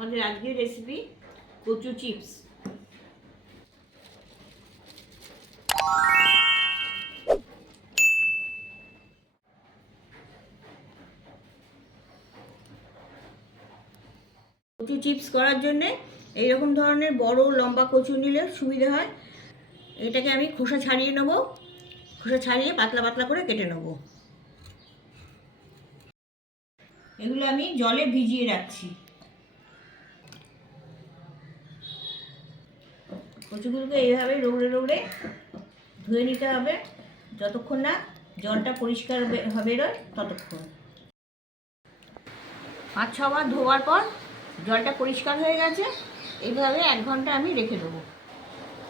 আমাদের আজকের রেসিপি কচু চিপস কচু চিপস করার জন্যে এইরকম ধরনের বড় লম্বা কচু নিলে সুবিধা হয়। এটাকে আমি খোসা ছাড়িয়ে নেব। খোসা ছাড়িয়ে পাতলা পাতলা করে কেটে নেব। এগুলো আমি জলে ভিজিয়ে রাখছি। কচুগুলোকে এইভাবে রৌড়ে রৌড়ে ধুয়ে নিতে হবে। যতক্ষণ না জলটা পরিষ্কার হবে বেরোয় ততক্ষণ। পাঁচ ছবার ধোয়ার পর জলটা পরিষ্কার হয়ে গেছে। এইভাবে এক ঘণ্টা আমি রেখে দেবো।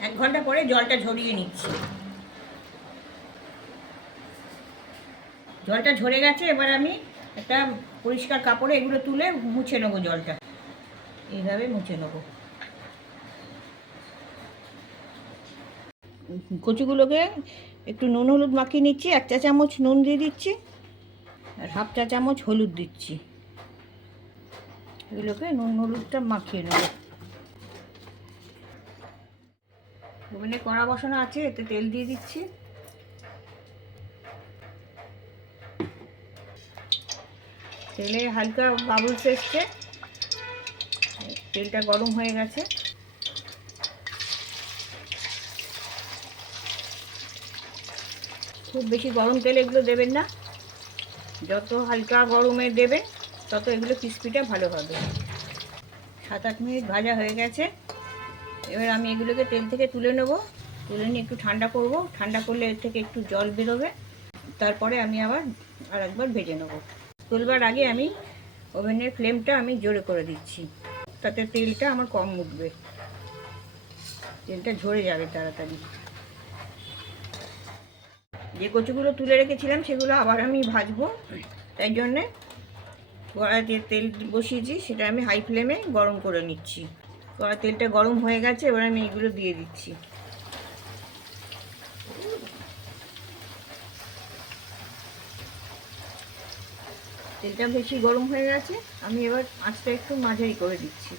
এক ঘণ্টা পরে জলটা ঝরিয়ে নিচ্ছি। জলটা ঝরে গেছে, এবার আমি একটা পরিষ্কার কাপড়ে এগুলো তুলে মুছে নেব জলটা। এইভাবে মুছে নেব। কচুগুলোকে একটু নুন হলুদ মাখিয়ে নিচ্ছি, এক চা চামচ নুন দিয়ে দিচ্ছি, আর হাফ চা চামচ হলুদ দিচ্ছি। এগুলোকে নুন হলুদটা মাখিয়ে নেব। ওখানে কড়া বসানো আছে, এতে তেল দিয়ে দিচ্ছি। তেলে হালকা বাবুলস এসছে। তেলটা গরম হয়ে গেছে। খুব বেশি গরম তেলে এগুলো দেবেন না। যত হালকা গরমে দেবেন, তত এগুলো ক্রিস্পিটা ভালো হবে। সাত আট মিনিট ভাজা হয়ে গেছে। এবার আমি এগুলোকে তেল থেকে তুলে নেব। তুলে নিয়ে একটু ঠান্ডা করব। ঠান্ডা করলে এর থেকে একটু জল বেরোবে। তারপরে আমি আবার আর একবার ভেজে নেব। তুলবার আগে আমি ওভেনের ফ্লেমটা আমি জোরে করে দিচ্ছি। তাতে তেলটা আমার কম উঠবে। তেলটা ঝরে যাবে তাড়াতাড়ি। যে কচুগুলো তুলে রেখেছিলাম, সেগুলো আবার আমি ভাজবো। তাই জন্যে কড়াইতে তেল বসিয়েছি, সেটা আমি হাই ফ্লেমে গরম করে নিচ্ছি। কড়া তেলটা গরম হয়ে গেছে, এবার আমি এগুলো দিয়ে দিচ্ছি। তেলটা বেশি গরম হয়ে গেছে, আমি এবার আঁচটা একটু মাঝারি করে দিচ্ছি।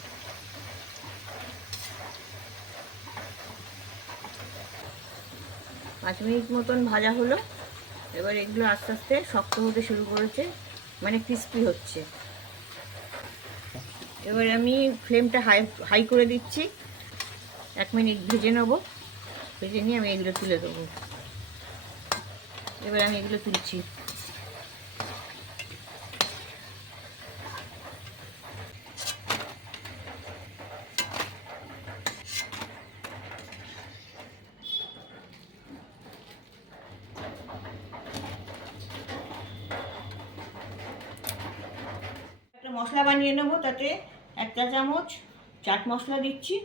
পাঁচ মিনিট মতন ভাজা হলো। এবার এগুলো আস্তে আস্তে শক্ত হতে শুরু করেছে মানে ক্রিস্পি হচ্ছে। এবার আমি ফ্লেমটা হাই হাই করে দিচ্ছি। এক মিনিট ভেজে নেব। ভেজে নিয়ে আমি এগুলো তুলে দেবো। এবার আমি এগুলো তুলছি। মশলা বানিয়ে নেব তাতে একটা চামচ চাট মশলা দিচ্ছি,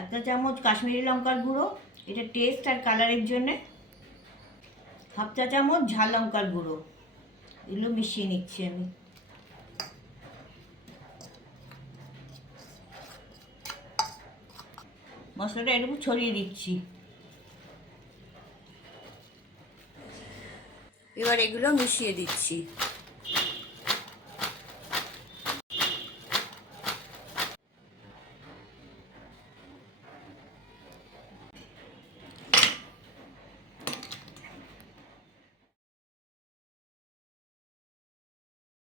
একটা চামচ কাশ্মীরি লঙ্কার গুঁড়ো, এটা টেস্ট আর কালারের জন্যে। হাফ চা চামচ ঝাল লঙ্কার গুঁড়ো, এগুলো মিশিয়ে নিচ্ছি আমি। মশলাটা এরকম ছড়িয়ে দিচ্ছি। এবার এগুলো মিশিয়ে দিচ্ছি।